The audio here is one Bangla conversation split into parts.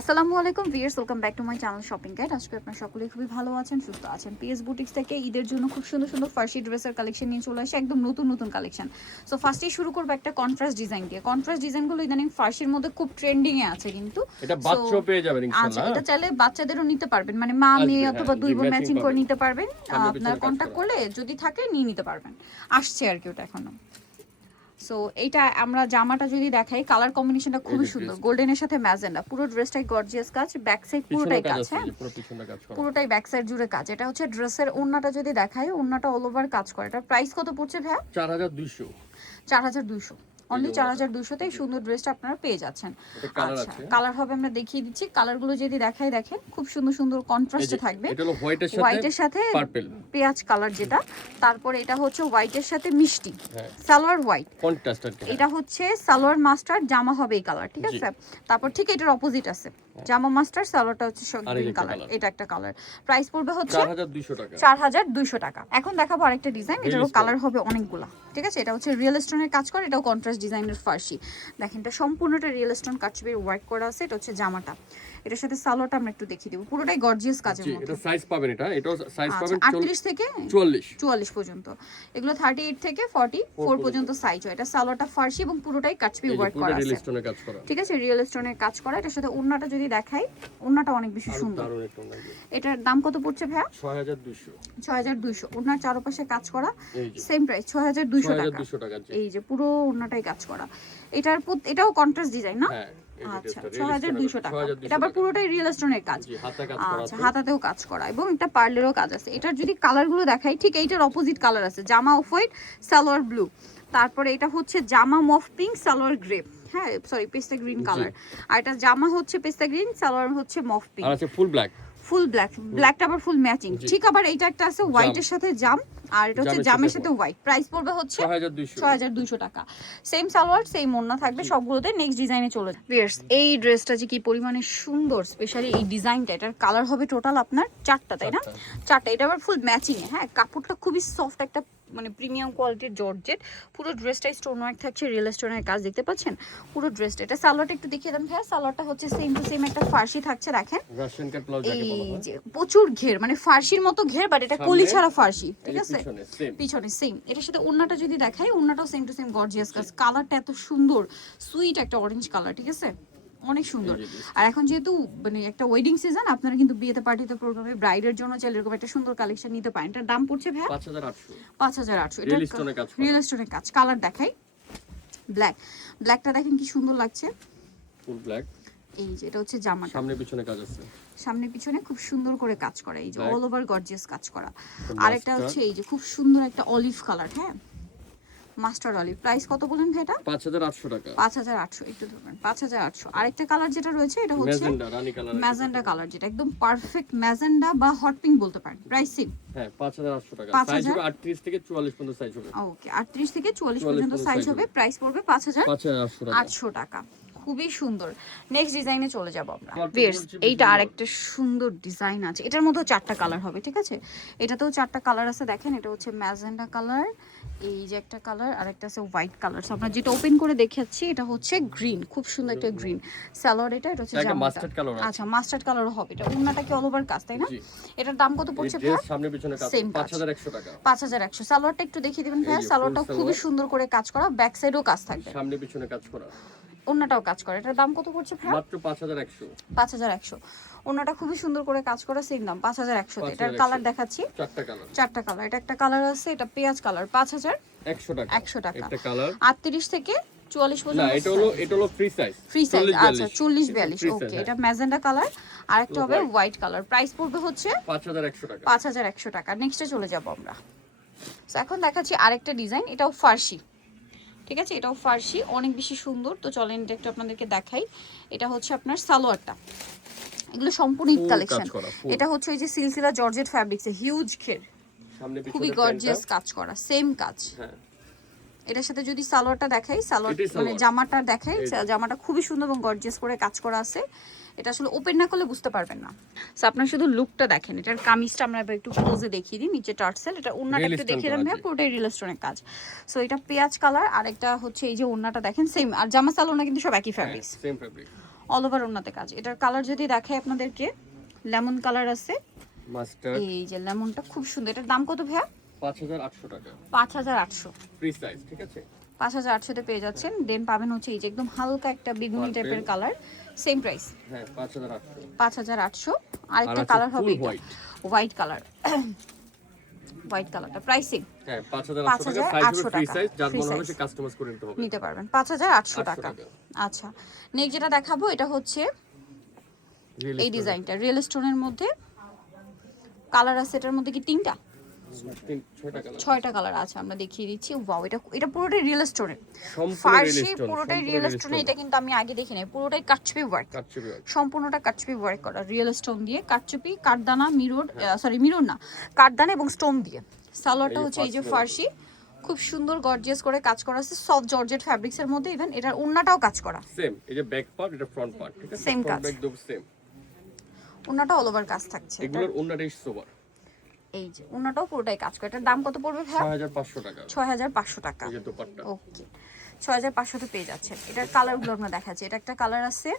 আসসালামু আলাইকুম viewers, welcome back to my channel shopping guide. আজকে আপনারা সকলেই খুবই ভালো আছেন, সুস্থ আছেন। পিএস বুটিক্স থেকে ঈদের জন্য খুব সুন্দর সুন্দর ফার্সি ড্রেসের কালেকশন নিয়ে চলে আসে, একদম নতুন নতুন কালেকশন। সো ফার্স্টেই শুরু করবো একটা কন্ট্রাস্ট ডিজাইন দিয়ে। কন্ট্রাস্ট ডিজাইনগুলো ইদানিং ফার্সির মধ্যে খুব ট্রেন্ডিং এ আছে, কিন্তু এটা বাচ্চাও পেয়ে যাবেন আচ্ছা, ইনশাআল্লাহ। এটা চাইলে বাচ্চাদেরও নিতে পারবেন, মানে মা মেয়ে অথবা দুই বোন ম্যাচিং করে নিতে পারবেন। আপনার কন্ট্যাক্ট করলে যদি থাকে নিয়ে নিতে পারবেন। আসছে আর কি ওটা এখনো। সো এইটা আমরা জামাটা যদি দেখাই, কালার কম্বিনেশনটা খুবই সুন্দর, গোল্ডেনের সাথে ম্যাজেন্ডা। পুরো ড্রেসটাই গর্জিয়াস কাজ, ব্যাক সাইড পুরোটাই কাজ, হ্যাঁ পুরোটাই ব্যাক সাইড জুড়ে কাজ। এটা হচ্ছে ড্রেসের ওন্নাটা যদি দেখাই, ওন্নাটা অল ওভার কাজ করে। এটার প্রাইস কত পড়ছে ভাইয়া? 4200। 4200 অনলি 4200তেই সুন্দর ড্রেসটা আপনারা পেয়ে যাচ্ছেন। আচ্ছা, কালার হবে আমরা দেখিয়ে দিচ্ছি। কালারগুলো যদি দেখাই, দেখেন খুব সুন্দর সুন্দর কন্ট্রাস্টে থাকবে। এটা হলো হোয়াইটের সাথে পার্পল, পেঁয়াজ কালার যেটা, তারপরে এটা হচ্ছে হোয়াইটের সাথে মিষ্টি, সালোয়ার হোয়াইট কন্ট্রাস্ট আর কি। এটা হচ্ছে সালোয়ার মাস্টার্ড, জামা হবে এই কালার, ঠিক আছে? তারপর ঠিক এটার অপোজিট আছে জামা মাস্টার্ড, সালোয়ারটা হচ্ছে গ্রিন কালার। এটা একটা কালার, প্রাইস পড়বে হচ্ছে 4200 টাকা। 4200 টাকা। এখন দেখাবো আরেকটা ডিজাইন, এটারও কালার হবে অনেকগুলা, ঠিক আছে? এটা হচ্ছে রিয়েল স্টোনের কাজ করে, এটাও কন্ট্রাস্ট ডিজাইনের ফার্সি। দেখেন এটা সম্পূর্ণটা রিয়েল স্টোন কাটছবির ওয়ার্ক করা আছে। এটা হচ্ছে জামাটা, এটার সাথে সালোয়ারটা আমরা একটু দেখিয়ে দেব। পুরোটাই গর্জিয়াস কাজের মধ্যে। এটা সাইজ পাবেন, এটাও সাইজ পাবেন 38 থেকে 44 পর্যন্ত। এগুলো 38 থেকে 44 পর্যন্ত সাইজ হয়। এটা সালোয়ারটা ফার্সি এবং পুরোটাই কাটছবি ওয়ার্ক করা আছে, ঠিক আছে? রিয়েল স্টোনের কাজ করা। এটার সাথে ওন্নাটা যদি দেখাই, ওন্নাটা অনেক বেশি সুন্দর। এটার দাম কত পড়ছে ভাইয়া? 6200। ওন্নার চারপাশে কাজ করা, সেম প্রাইস 6200 টাকা। এই যে পুরো ওন্নাটাই কাজ করা। এটাও কন্ট্রাস্ট ডিজাইন না? আচ্ছা, 6200 টাকা। এটা আবার পুরোটাই রিয়েল স্টোনের কাজ। আচ্ছা, হাতাতেও কাজ করা এবং একটা পার্লেরও কাজ আছে। এটার যদি কালারগুলো দেখাই, ঠিক এইটার অপোজিট কালার আছে, জামা অফ হোয়াইট, সালোয়ার ব্লু। তারপরে এটা হচ্ছে জামা মফ পিঙ্ক, সালোয়ার গ্রে, হ্যাঁ সরি পেস্তা গ্রিন কালার। আর এটা জামা হচ্ছে পেস্তা গ্রিন, সালোয়ার হচ্ছে মফ পিঙ্ক। আর আছে ফুল ব্ল্যাক, ফুল ব্ল্যাক, ব্ল্যাকটা আবার ফুল ম্যাচিং, ঠিক? আবার এইটা একটা আছে হোয়াইটের সাথে জাম, আর এটা হচ্ছে জামের সাথে হোয়াইট। প্রাইস পড়বে হচ্ছে 6200 টাকা। সেম সালোয়ার, সেম ওন্না থাকবে সবগুলোতে। নেক্সট ডিজাইনে চলে ভিউয়ার্স, এই ড্রেসটা যে কি পরিমাণে সুন্দর, স্পেশালি এই ডিজাইনটা। এটার কালার হবে টোটাল আপনার 4টা, তাই না? 4টা। এটা আবার ফুল ম্যাচিং এ, হ্যাঁ কাপড়টা খুবই সফট, একটা মানে প্রিমিয়াম কোয়ালিটির জর্জেট। পুরো ড্রেসটাই স্টোন ওয়ার্ক থাকছে, রিয়েল স্টোনের কাজ, দেখতে পাচ্ছেন পুরো ড্রেসটা। এটা সালোয়ারটা একটু দেখিয়ে দেন ভাইয়া। সালোয়ারটা হচ্ছে সেম টু সেম একটা ফার্সি থাকছে, দেখেন এই যে প্রচুর ঘের, মানে ফার্সির মতো ঘের, বাট এটা কলি ছাড়া ফার্সি, ঠিক আছে? পিছনে সেম। এটার সাথে ওন্নাটা যদি দেখাই, ওন্নাটাও সেম টু সেম গর্জিয়াস কাজ। কালারটা এত সুন্দর, সুইট একটা অরেঞ্জ কালার, ঠিক আছে? অনেক সুন্দর। আর এখন যেহেতু মানে একটা ওয়েডিং সিজন, আপনারা কিন্তু বিয়েতে পার্টিতে প্রোগ্রামে ব্রাইডের জন্য চাইলে এরকম একটা সুন্দর কালেকশন নিতে পারেন। এটার দাম পড়ছে ভাই 5800। এটা রিয়েল স্টোনের কাজ। কালার দেখাই, ব্ল্যাকটা দেখেন কি সুন্দর লাগছে, ফুল ব্ল্যাক। এই যে এটা হচ্ছে জামাটা, সামনে পিছনে কাজ আছে, সামনে পিছনে খুব সুন্দর করে কাজ করা, এই যে অল ওভার গর্জিয়াস কাজ করা। আরেকটা হচ্ছে এই যে খুব সুন্দর একটা অলিভ কালার, হ্যাঁ মাস্টার্ড অলিভ। প্রাইস কত বলেন ভাই? এটা 5800 টাকা। 5800, একটু ধরবেন 5800। আরেকটা কালার যেটা রয়েছে, এটা হচ্ছে ম্যাজেন্ডা কালার, যেটা একদম পারফেক্ট ম্যাজেন্ডা বা হট পিঙ্ক বলতে পারেন। প্রাইস সেম, হ্যাঁ 5800 টাকা। সাইজ হবে 38 থেকে 44 পর্যন্ত সাইজ হবে। ওকে, 38 থেকে 44 পর্যন্ত সাইজ হবে। প্রাইস পড়বে 5800 টাকা। খুবই সুন্দর। নেক্সট ডিজাইনে চলে যাব আমরা। ভিউয়ার্স, এইটা আরেকটা সুন্দর ডিজাইন আছে। এটার মধ্যেও 4টা কালার হবে, ঠিক আছে? এটাতেও 4টা কালার আছে, দেখেন। এটা হচ্ছে ম্যাজেন্ডা কালার, এই যে একটা কালার, আর একটা আছে হোয়াইট কালার। আমরা যেটা ওপেন করে দেখাচ্ছি এটা হচ্ছে গ্রিন, খুব সুন্দর একটা গ্রিন সালোয়ার। এটা হচ্ছে জামাটা, আচ্ছা মাস্টার্ড কালারও হবে। এটা ওন্নাটা কি অল ওভার কাজ, তাই না? এটার দাম কত পড়ছে ভাই? সামনে পিছনে কাজ 5100 টাকা। 5100। সালোয়ারটা একটু দেখিয়ে দিবেন ভাই। সালোয়ারটা খুবই সুন্দর করে কাজ করা, ব্যাক সাইডেও কাজ থাকবে, সামনে পিছনে কাজ করা, ওন্নাটাও কাজ করে। এটার দাম কত পড়ছে ভাই? মাত্র 5100। 5100। ওন্নাটা খুবই সুন্দর করে কাজ করা, সেম দাম 5100। এটার কালার দেখাচ্ছি, 4টা কালার। এটা একটা কালার আছে, এটা পেঁয়াজ কালার, 5100 টাকা। একটা কালার 38 থেকে 44 পর্যন্ত। না, এটা হলো ফ্রি সাইজ, আচ্ছা 40 42। ওকে, এটা ম্যাজেন্ডা কালার, আর একটা হবে হোয়াইট কালার। প্রাইস পড়বে হচ্ছে 5100 টাকা। 5100 টাকা। নেক্সটে চলে যাব আমরা। সো এখন দেখাচ্ছি আরেকটা ডিজাইন, এটাও ফার্সি, ঠিক আছে? এটাও ফার্সি, অনেক বেশি সুন্দর। তো চলেন এটা একটু আপনাদেরকে দেখাই। এটা হচ্ছে আপনার সালোয়ারটা, এগুলো সম্পূর্ণ ঈদ কালেকশন। এটা হচ্ছে এই যে সিলসিলা জর্জেট ফ্যাব্রিক্সে হিউজ ঘের, খুবই গর্জিয়াস কাজ করা, সেম কাজ। এটার সাথে যদি সালোয়ারটা দেখাই, সালোয়ার মানে জামাটা দেখাই, জামাটা খুবই সুন্দর এবং গর্জিয়াস করে কাজ করা আছে। এটা আসলে ওপেন না করলে বুঝতে পারবেন না। সো আপনারা শুধু লুকটা দেখেন। এটার কামিজটা আমরা এবার একটু ক্লোজে দেখিয়ে দিই, নিচে টার্সেল। এটা ওন্নাটা একটু দেখিয়ে দেন ভাই, পুরোটাই রিয়েল স্টোনের কাজ। সো এটা পেঁয়াজ কালার, আর একটা হচ্ছে এই যে ওন্নাটা দেখেন সেম, আর জামা সালোয়ারটা কিন্তু সব একই fabrics, same fabric. All over ওন্নাতে কাজ। এটার কালার যদি দেখাই আপনাদেরকে, লেমন কালার আছে, মাস্টার্ড, এই যে লেমনটা খুব সুন্দর। এটার দাম কত ভাইয়া? 5800 টাকা, 5800 ফ্রি সাইজ, ঠিক আছে? 5800 তে পেয়ে যাচ্ছেন। দেন পাবেন হচ্ছে এই যে একদম হালকা একটা বেগুনি টাইপের কালার, সেম প্রাইস, হ্যাঁ 5800। 5800। আরেকটা কালার হবে এটা হোয়াইট কালার, হোয়াইট কালারটা প্রাইসিং হ্যাঁ 5800 টাকা, সাইজ হবে ফ্রি সাইজ, যার মনে হবে সে কাস্টমাইজ করে নিতে হবে, নিতে পারবেন 5800 টাকা। আচ্ছা, নেক্সট যেটা দেখাবো এটা হচ্ছে এই ডিজাইনটা রিয়েল স্টোনের মধ্যে। কালার আছে এটার মধ্যে কি তিনটা? 6টা কালার আছে, আমরা দেখিয়ে দিচ্ছি। ওয়াও, এটা পুরোটাই রিয়েল স্টোনের, ফার্সি পুরোটাই রিয়েল স্টোনের। এটা কিন্তু আমি আগে দেখি নাই, পুরোটাই কাটচুপি ওয়ার্ক, সম্পূর্ণটা কাটচুপি ওয়ার্ক করা, রিয়েল স্টোন দিয়ে কাটচুপি, কাঠদানা, মিরর, সরি মিরর না, কাঠদানা এবং স্টোন দিয়ে। সালোয়ারটা হচ্ছে এই যে ফার্সি, খুব সুন্দর গর্জিয়াস করে কাজ করা আছে, সফট জর্জেট ফ্যাব্রিক্স এর মধ্যে। ইভেন এটার ওন্নাটাও কাজ করা সেম, এই যে ব্যাক পার্ট, এটা ফ্রন্ট পার্ট, ঠিক আছে? সেম কাজ, একদম সেম। ওন্নাটা অল ওভার কাজ থাকছে। এগুলোর ওন্নাটাই সোবার, এই যে ওন্নাটাও পুরোটাই কাজ করে। এটার দাম কত পড়বে ভাই? 6500 টাকা, 6500 টাকা। এই যে দোপাট্টা, ওকে, 6500 তে পেয়ে যাচ্ছেন। এটার কালারগুলো আমরা দেখাচ্ছি। এটা একটা কালার আছে,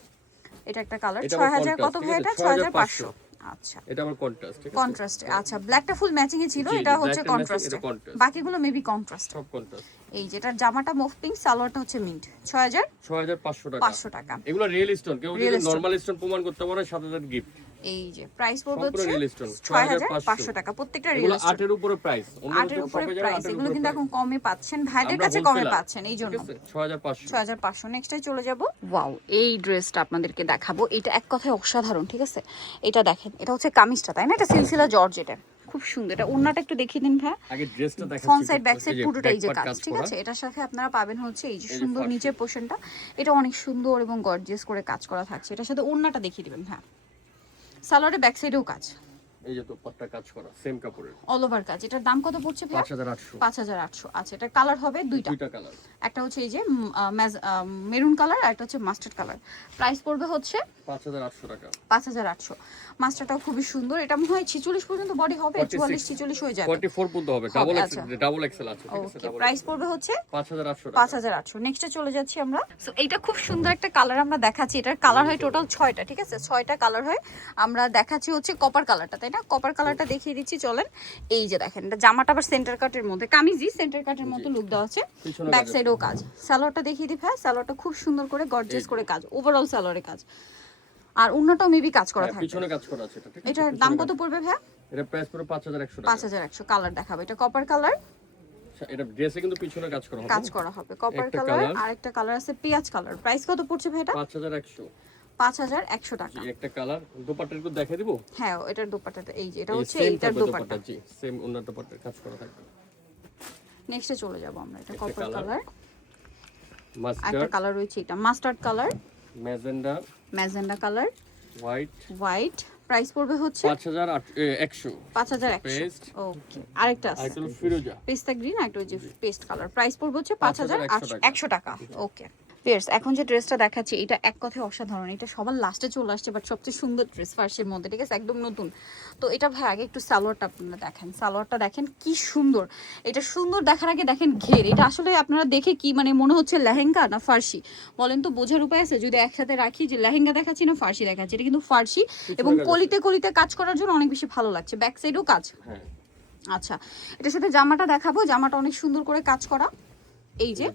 এটা একটা কালার। 6000 কত ভাই? এটা 6500। আচ্ছা, এটা আমার কন্ট্রাস্ট, ঠিক আছে? কন্ট্রাস্ট। আচ্ছা, ব্ল্যাকটা ফুল ম্যাচিং এ ছিল, এটা হচ্ছে কন্ট্রাস্ট, বাকিগুলো মেবি কন্ট্রাস্ট, সব কন্ট্রাস্ট। এই যেটার জামাটা মুভ পিঙ্ক, সালোয়ারটা হচ্ছে মিন্ট। 6500 টাকা, 500 টাকা। এগুলো রিয়েল স্টোন, কেউ যদি নরমাল স্টোন প্রমাণ করতে পারে 7000 গিফট। এই যে প্রাইস পড়বে হচ্ছে রিয়েল স্টোন 6500 টাকা, প্রত্যেকটা রিয়েল স্টোন। 8 এর উপরে প্রাইস, আটের উপরে প্রাইস, এগুলো কিন্তু এখন কমে পাচ্ছেন, ভাইদের কাছে কমে পাচ্ছেন, এই জন্য 6500। নেক্সটে চলে যাব। ওয়াও, এই ড্রেসটা আপনাদেরকে দেখাবো। এটা এক কথায় অসাধারণ, ঠিক আছে? এটা দেখেন, এটা হচ্ছে কামিজটা, তাই না? এটা সিলসিলা জর্জেট, খুব সুন্দর। এটা ওন্নাটা একটু দেখিয়ে দিন ভাই। আগে ড্রেসটা দেখাচ্ছি, ফ্রন্ট সাইড ব্যাক সাইড পুরোটাই এই যে কাজ, ঠিক আছে? এটার সাথে আপনারা পাবেন হচ্ছে এই যে সুন্দর নিচের পোরশনটা, এটা অনেক সুন্দর এবং গর্জিয়াস করে কাজ করা থাকছে। এটার সাথে ওন্নাটা দেখিয়ে দিবেন ভাই। সালোয়ারের ব্যাক সাইডেও কাজ, এই যে দোপাট্টা কাজ করা সেম কাপড়ের, অল ওভার কাজ। এটার দাম কত পড়ছে ভাই? 5800। 5800। আচ্ছা, এটা কালার হবে দুইটা কালার, একটা হচ্ছে এই যে মেরুন কালার, আর একটা হচ্ছে মাস্টার্ড কালার। প্রাইস পড়বে হচ্ছে 5800 টাকা, 5800। মাস্টারটাও খুবই সুন্দর। এটা মনে হয় 46 পর্যন্ত বডি হবে, 44 46 হয়ে যাবে, 44 পর্যন্ত হবে, ডাবল এক্সেল আছে, ঠিক আছে? ওকে, প্রাইস পড়বে হচ্ছে 5800 টাকা, 5800। নেক্সটে চলে যাচ্ছি আমরা। সো এইটা খুব সুন্দর একটা কালার আমরা দেখাচ্ছি। এটার কালার হয় টোটাল 6টা, ঠিক আছে? 6টা কালার হয়। আমরা দেখাচ্ছি হচ্ছে কপার কালারটা, তাই না? কপার কালারটা দেখিয়ে দিচ্ছি, চলেন। এই যে দেখেন, এটা জামাটা আবার সেন্টার কাটের মধ্যে, কামিজই সেন্টার কাটের মতো লুক দেওয়া আছে, ব্যাক সাইডেও কাজ। সালোয়ারটা দেখিয়ে দিই ভাই, সালোয়ারটা খুব সুন্দর করে গর্জিয়াস করে কাজ, ওভারঅল সালোয়ারে কাজ, আর অন্যটাও মেবি কাজ করা থাকবে, পিছনে কাজ করা আছে, এটা ঠিক আছে? এটার দাম কত পড়বে ভাই? এটা প্রাইস পুরো 5100 টাকা, 5100। কালার দেখাবো, এটা কপার কালার, এটা ড্রেসে কিন্তু পিছনে কাজ করা হবে, কপার কালার। আর একটা কালার আছে পেঁয়াজ কালার। প্রাইস কত পড়ছে ভাই? এটা 5100, 5100 টাকা। একটা কালার। দোপাট্টা একটু দেখাই দিব। হ্যাঁ, এটার দোপাট্টাটা এই যে, এটা হচ্ছে এইটার দোপাট্টা, জি সেম ওনার দোপাট্টার কাজ করা থাকবে। নেক্সটে চলে যাব আমরা। এটা কপার কালার, মাস্টার্ড, একটা কালার রয়েছে এটা mustard colour, magenta colour, white. Price পড়বে হচ্ছে 5100। ওকে, আরেকটা আছে ফিরোজা, পেস্তা গ্রিন, একটা হচ্ছে পেস্ট কালার। প্রাইস পড়বে হচ্ছে 5100 টাকা। ওকে ভিউয়ার্স, এখন যে ড্রেসটা দেখাচ্ছি এটা এক কথায় অসাধারণ। এটা সবার লাস্টে চলে আসছে, বাট সবচেয়ে সুন্দর ড্রেস ফার্সির মধ্যে, ঠিক আছে? একদম নতুন। তো এটা ভাই আগে একটু সালোয়ারটা আপনারা দেখেন, সালোয়ারটা দেখেন কি সুন্দর। এটা সুন্দর দেখার আগে দেখেন ঘের। এটা আসলে আপনারা দেখে কি মানে মনে হচ্ছে লেহেঙ্গা না ফার্সি, বলেন তো? বোঝার উপায় আছে? যদি একসাথে রাখি যে লেহেঙ্গা দেখাচ্ছি না ফার্সি দেখাচ্ছি, এটা কিন্তু ফার্সি এবং কলিতে কলিতে কাজ করার জন্য অনেক বেশি ভালো লাগছে। ব্যাক সাইডও কাজ। আচ্ছা, এটার সাথে জামাটা দেখাবো। জামাটা অনেক সুন্দর করে কাজ করা, এই যে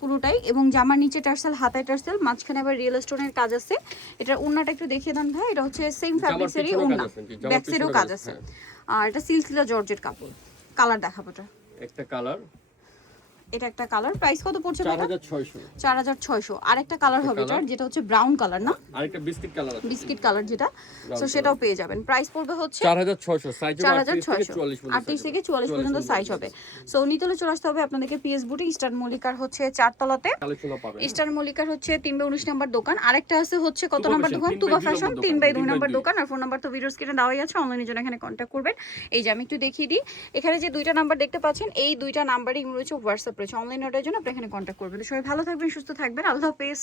পুরোটাই, এবং জামার নিচে টার্সেল, হাতায় টার্সেল, মাঝখানে আবার রিয়েল স্টোনের কাজ আছে। এটার ওন্নাটা একটু দেখিয়ে দেন ভাই। এটা হচ্ছে সেম ফ্যাব্রিক্সেরই ওন্না, ব্যাক সাইডেও কাজ আছে, আর এটা সিল্কসিলা জর্জেট কাপড়। কালার দেখাবো, একটা কালার, এটা একটা কালার। প্রাইস কত পড়ছে? 4600। আরেকটা কালার হবে এটা, যেটা হচ্ছে ব্রাউন কালার, না আরেকটা বিস্কিট কালার আছে, বিস্কিট কালার যেটা, সো সেটাও পেয়ে যাবেন। প্রাইস পড়বে হচ্ছে 4600, সাইজ হবে 38 থেকে 44 পর্যন্ত সাইজ হবে। সো নিতলে চলে আসতে হবে আপনাদেরকে পিএস বুটিক, ইস্টার্ন মল্লিকার হচ্ছে 4 তলাতে। ইস্টার্ন মল্লিকার হচ্ছে 3/19 নাম্বার দোকান। আরেকটা আছে হচ্ছে কত নাম্বার দোকান? তুবা ফ্যাশন 3/2 নাম্বার দোকান। আর ফোন নাম্বার তো ভিডিও স্ক্রিনে দেওয়াই আছে, অনলাইনের জন্য এখানে কন্ট্যাক্ট করবেন। এই যে আমি একটু দেখিয়ে দিই, এখানে যে দুইটা নাম্বার দেখতে পাচ্ছেন, এই দুইটা নাম্বারই রয়েছে হোয়াটসঅ্যাপ রয়েছে, অনলাইন অর্ডারের জন্য আপনি এখানে কন্ট্যাক্ট করবেন। সবাই ভালো থাকবেন, সুস্থ থাকবেন, আল্লাহ হাফেজ।